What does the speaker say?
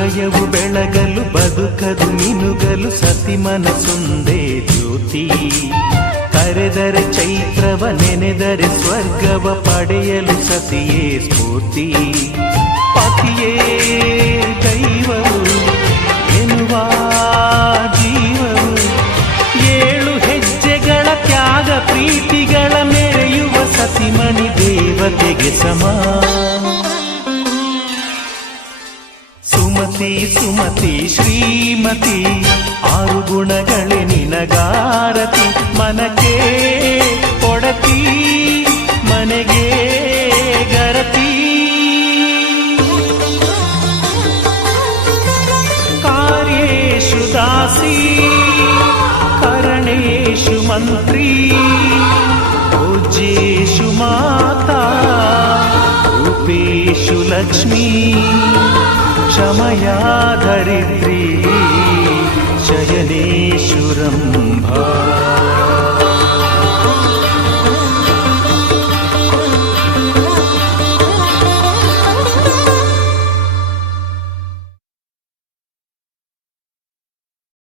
ಹೃದಯವು ಬೆಳಗಲು ಬದುಕದು ಮಿನುಗಲು ಸತಿ ಮನಸೊಂದೇ ಜ್ಯೋತಿ. ಕರೆದರೆ ಚೈತ್ರವ ನೆನೆದರೆ ಸ್ವರ್ಗವ ಪಡೆಯಲು ಸತಿಯೇ ಸ್ಫೂರ್ತಿ. ಪತಿಯೇ ದೈವವು ಎನ್ನುವ ಜೀವವು, 7 ಹೆಜ್ಜೆಗಳ ತ್ಯಾಗ ಪ್ರೀತಿಗಳ ಮೆರೆಯುವ ಸತಿಮಣಿ ದೇವತೆಗೆ ಸಮ. ಸುಮತಿ ಸುಮತಿ ಶ್ರೀಮತಿ 6 ಗುಣಗಳೇ ನಿನಗಾರತಿ. ಮನಕ್ಕೆ ಕೊಡತಿ ಮನೆಗೆ ಗರತಿ. ಕಾರ್ಯೇಷು ದಾಸಿ ಕರಣೇಷು ಮಂತ್ರಿ. ಪೂಜ್ಯೇಷು ಮಾತಾ ರೂಪೇಷು ಲಕ್ಷ್ಮೀ. ಕ್ಷಮಯಾ ಧರಿತ್ರಿ ಶಯನೇಷು ರಂಭಾ.